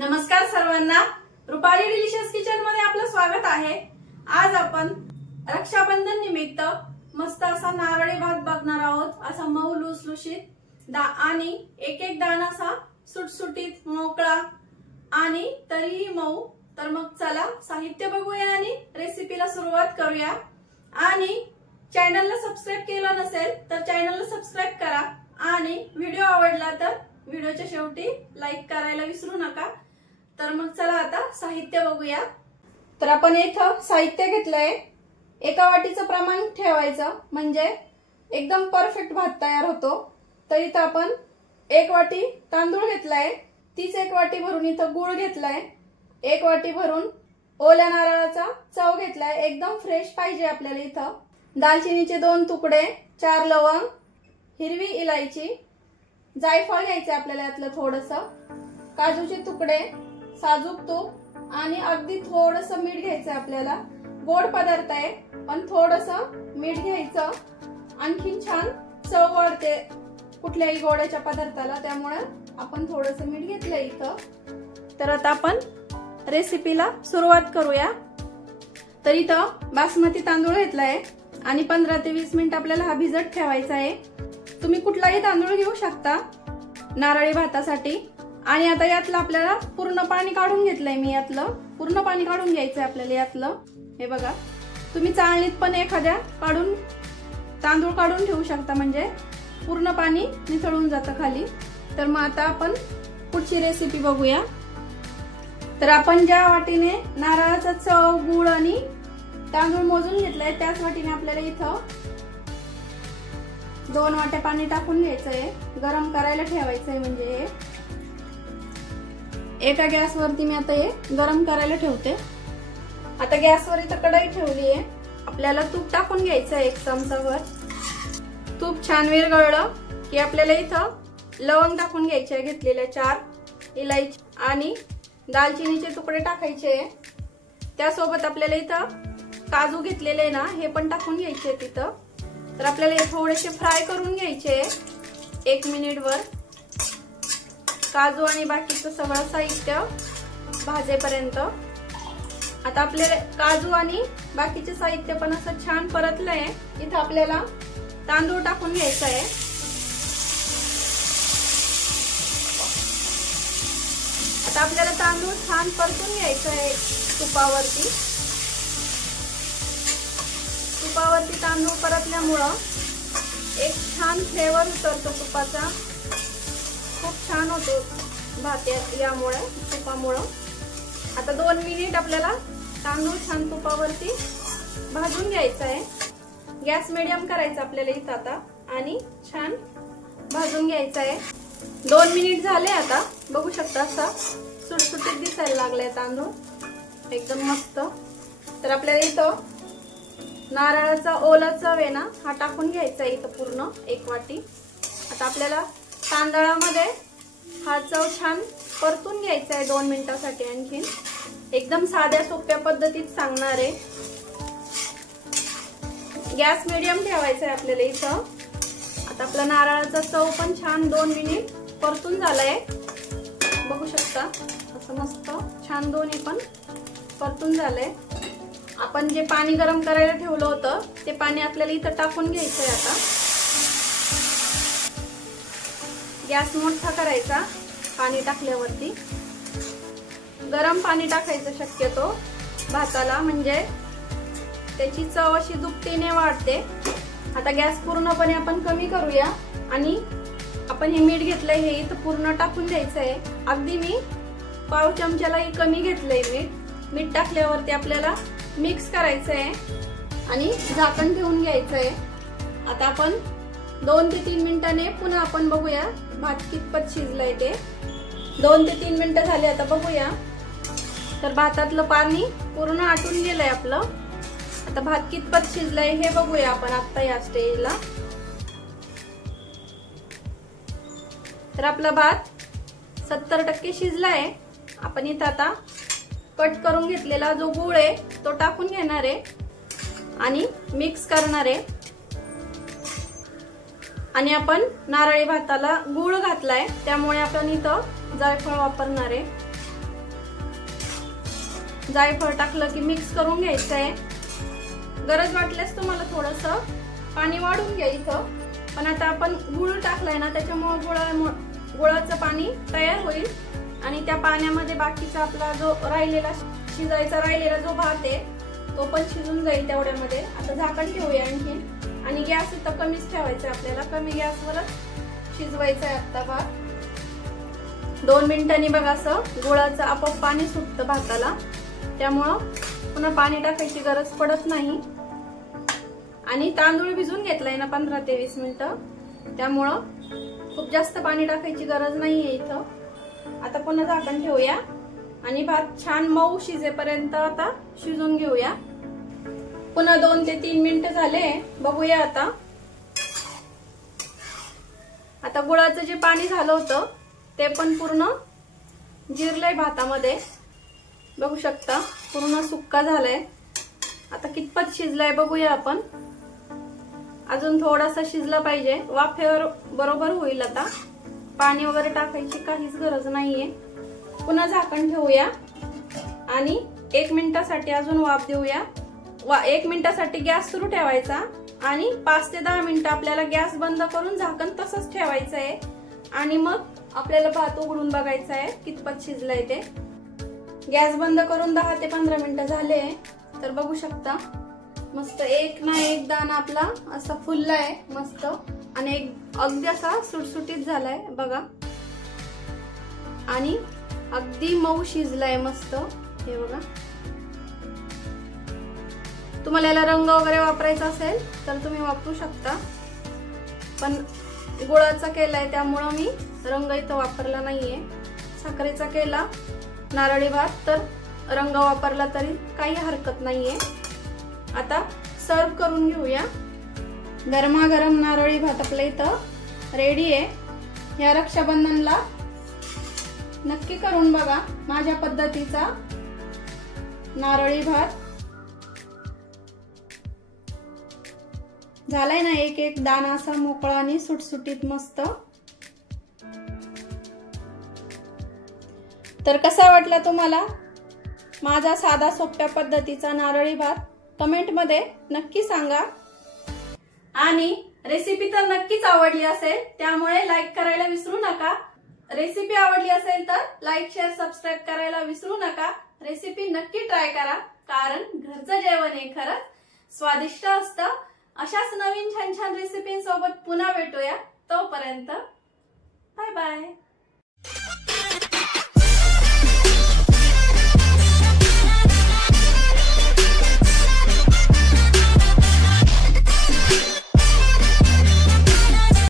नमस्कार सर्वांना, Rupali delicious kitchen मध्ये आपलं स्वागत आहे। आज आपण रक्षाबंधन निमित्त मस्त असा नारळी भात बघणार आहोत। असा मऊ लुसलुशीत आणि एक एक दाणा असा सुटसुटीत मोकळा आणि तरीही मऊ। तर मग चला साहित्य बघूया आणि रेसिपीला सुरुवात करूया। आणि चॅनलला सबस्क्राइब केलं नसेल तर चॅनलला सबस्क्राइब करा आणि व्हिडिओ आवडला तर व्हिडिओच्या शेवटी लाईक करायला विसरू नका। तर मग चला आता साहित्य बघूया। तर आपण इथं साहित्य घेतलंय, एका वाटीचं प्रमाण ठेवायचं म्हणजे एकदम परफेक्ट भात तयार होतो। तर इथं आपण एक वाटी तांदूळ घेतलाय, तीच एक वाटी भरून इथं गूळ घेतलाय, एक वाटी भरून ओल्या नारळाचा चव घेतलाय, एकदम फ्रेश पाहिजे आपल्याला। इथं दालचिनीचे 2 तुकडे, 4 लवंग, हिरवी इलायची, जायफळ घ्यायचे आपल्याला यातलं थोडंसं, काजूचे तुकडे, साजूक तूप आणि अगदी थोडंसं मीठ घ्यायचं आपल्याला। गोड पदार्थ आहे पण थोडंसं मीठ घ्यायचं, आणखीन छान चव वाढते कुठल्याही गोड्याच्या पदार्थाला, त्यामुळे आपण थोडंसं मीठ घेतलंय इथं। तर आता आपण रेसिपीला सुरुवात करूया। तर इथं बासमती तांदूळ घेतलाय आणि 15 ते 20 मिनिट आपल्याला हा भिजत ठेवायचा आहे। तुम्ही कुठलाही तांदूळ घेऊ शकता नारळी भातासाठी। आणि आता यातलं आपल्याला पूर्ण पाणी काढून घेतलंय मी, यातलं पूर्ण पाणी काढून घ्यायचंय आपल्याला यातलं। हे बघा, तुम्ही चाळणीत पण एखाद्या काढून तांदूळ काढून ठेवू शकता, म्हणजे पूर्ण पाणी निथळून जातं खाली। तर मग आता आपण पुढची रेसिपी बघूया। तर आपण ज्या वाटीने नारळाचा चव, गूळ आणि तांदूळ मोजून घेतलाय त्याच वाटीने आपल्याला इथं 2 वाट्या पाणी टाकून घ्यायचंय, गरम करायला ठेवायचंय। म्हणजे एका गॅसवरती मी आता हे गरम करायला ठेवते। आता गॅसवर इथं कढई ठेवली आहे, आपल्याला तूप टाकून घ्यायचंय 1 चमचाभर। तूप छान विरघळलं की आपल्याला इथं लवंग टाकून घ्यायचे, घेतलेल्या 4, इलायची आणि दालचिनीचे तुकडे टाकायचे। त्यासोबत आपल्याला इथं काजू घेतलेले ना, हे पण टाकून घ्यायचे तिथं। तर आपल्याला हे थोडेसे फ्राय करून घ्यायचे 1 मिनिटवर, काजू आणि बाकीचं सगळं साहित्य भाजेपर्यंत। आता आपल्याला काजू आणि बाकीचे साहित्य पण असं छान परतलंय, इथं आपल्याला तांदूळ टाकून घ्यायचा आहे। आता आपल्याला तांदूळ छान परतून घ्यायचा आहे तुपावरती। तुपावरती तांदूळ परतल्यामुळं एक छान फ्लेवर उतरतो तुपाचा, खूप छान होतो भात यामुळे, तुपामुळं। आता 2 मिनिट आपल्याला तांदूळ छान तुपावरती भाजून घ्यायचा आहे। गॅस मीडियम करायचा आपल्याला इथं आता आणि छान भाजून घ्यायचा आहे। 2 मिनिट झाले, आता बघू शकता असा सुटसुटीत दिसायला लागलाय तांदूळ, एकदम मस्त। तर आपल्याला इथं नारळाचा ओला चव आहे ना, हा टाकून घ्यायचा आहे इथं पूर्ण 1 वाटी। आता आपल्याला तांदळामध्ये हा चव छान परतून घ्यायचा आहे 2 मिनिटांसाठी। आणखीन एकदम साध्या सोप्या पद्धतीत सांगणार आहे। गॅस मीडियम ठेवायचा आहे आपल्याला इथं। आता आपला नारळाचा चव पण छान 2 मिनिट परतून झालाय, बघू शकता असं मस्त छान दोन्ही पण परतून झालंय। आपण जे पाणी गरम करायला ठेवलं होतं ते पाणी आपल्याला इथं टाकून घ्यायचंय। आता गॅस मोठा करायचा, पाणी टाकल्यावरती गरम पाणी टाकायचं शक्यतो भाताला, म्हणजे त्याची चव अशी दुपटीने वाढते। आता गॅस पूर्णपणे आपण कमी करूया आणि आपण हे मीठ घेतलंय हे इथं पूर्ण टाकून द्यायचंय। अगदी मी पाव चमच्यालाही कमी घेतलंय मीठ। मीठ टाकल्यावरती आपल्याला मिक्स करायचंय आणि झाकण ठेवून घ्यायचंय। आता आपण 2 ते 3 मिनिटांनी पुन्हा आपण बघूया भात कितपत शिजलाय ते। 2 ते 3 मिनिटं झाले, आता बघूया। तर भातातलं पाणी पूर्ण आटून गेलंय आपलं। आता भात कितपत शिजलाय हे बघूया आपण आता या स्टेजला। तर आपला भात 70% शिजलाय। आपण इथं आता कट करून घेतलेला जो गूळ आहे तो टाकून घेणार आहे आणि मिक्स करणार आहे। आणि आपण नारळी भाताला गूळ घातलाय त्यामुळे आपण इथं जायफळ वापरणार आहे। जायफळ टाकलं की मिक्स करून घ्यायचं आहे। गरज वाटल्यास तुम्हाला थोडंसं पाणी वाढून घ्या इथं, पण आता आपण गुळ टाकलाय ना त्याच्यामुळे गुळाचं पाणी तयार होईल आणि त्या पाण्यामध्ये बाकीचा आपला जो शिजायचा राहिलेला जो भात आहे तो पण शिजून जाईल तेवढ्यामध्ये। आता झाकण ठेवूया आणखी, आणि गॅस इथं कमीच ठेवायचा आहे आपल्याला, कमी गॅसवरच शिजवायचा आहे आता भात। 2 मिनिटांनी बघा असं गुळाचं आपोआप पाणी सुटतं भाताला, त्यामुळं पुन्हा पाणी टाकायची गरज पडत नाही। आणि तांदूळ भिजून घेतलाय ना 15 ते 20 मिनिटं, त्यामुळं खूप जास्त पाणी टाकायची गरज नाहीये इथं। आता पुन्हा झाकण ठेवूया आणि भात छान मऊ शिजेपर्यंत आता शिजून घेऊया। पुन्हा 2 ते 3 मिनिटं झाले, बघूया आता। आता गुळाचं जे पाणी झालं होतं ते पण पूर्ण जिरलंय भातामध्ये, बघू शकता पूर्ण सुक्का झालाय। आता कितपत शिजलाय बघूया आपण, अजून थोडासा शिजला पाहिजे, वाफेवर बरोबर होईल। आता पाणी वगैरे टाकायची काहीच गरज नाहीये। पुन्हा झाकण ठेवूया आणि 1 मिनिटासाठी अजून वाफ देऊया। 1 मिनिटासाठी गॅस सुरू ठेवायचा आणि 5 ते 10 मिनिटं आपल्याला गॅस बंद करून झाकण तसंच ठेवायचं आहे आणि मग आपल्याला भात उघडून बघायचा आहे कितपत शिजलाय ते। गॅस बंद करून 10 ते 15 मिनिटं झाले, तर बघू शकता मस्त एक ना एक दाणा आपला असा फुललाय मस्त, आणि अगदी असा सुटसुटीत झालाय बघा, आणि अगदी मऊ शिजलाय मस्त। हे बघा, तुम्हाला याला रंग वगैरे वापरायचा असेल तर तुम्ही वापरू शकता, पण गुळाचा केलाय त्यामुळं मी रंग इथं वापरला नाहीये। साखरेचा केला नारळी भात तर रंग वापरला तरी काही हरकत नाहीये। आता सर्व करून घेऊया। गरमागरम नारळी भात आपल्या इथं रेडी आहे। या रक्षाबंधनला नक्की करून बघा माझ्या पद्धतीचा नारळी भात। झालाय ना एक एक दाणा असा मोकळा आणि सुटसुटीत मस्त। तर कसा वाटला तुम्हाला माझा साधा सोप्या पद्धतीचा नारळी भात? कमेंट मध्ये नक्की सांगा, आणि रेसिपी तर नक्कीच आवडली असेल त्यामुळे लाईक करायला विसरू नका। रेसिपी आवडली असेल तर लाईक शेअर सबस्क्राईब करायला विसरू नका। रेसिपी नक्की ट्राय करा, कारण घरचं जेवण हे खरंच स्वादिष्ट असतं। अशाच नवीन छान छान रेसिपींसोबत पुन्हा भेटूया, तोपर्यंत बाय बाय।